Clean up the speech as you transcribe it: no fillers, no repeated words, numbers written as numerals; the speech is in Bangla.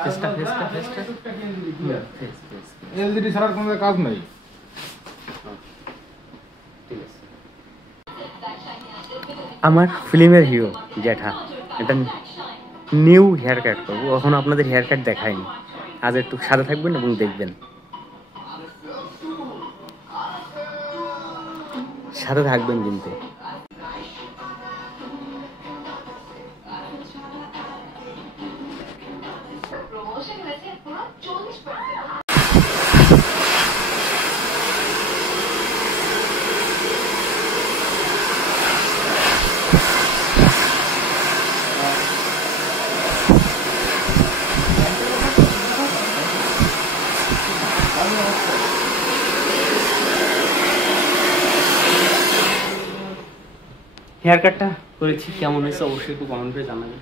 ফেসটা এলজিডি ছাড়ার কোনো কাজ নাই। ঠিক আছে। আমার ফিল্মের হিরো জ্যাঠা এটা নিউ হেয়ার কাট করবো, এখন আপনাদের হেয়ার কাট দেখায়নি। আজ একটু সাদা থাকবেন এবং দেখবেন সাথে থাকবেন কিন্তু। হেয়ার কাটটা করেছি, কেমন হয়েছে অবশ্যই একটু কমেন্ট করে জানাবেন।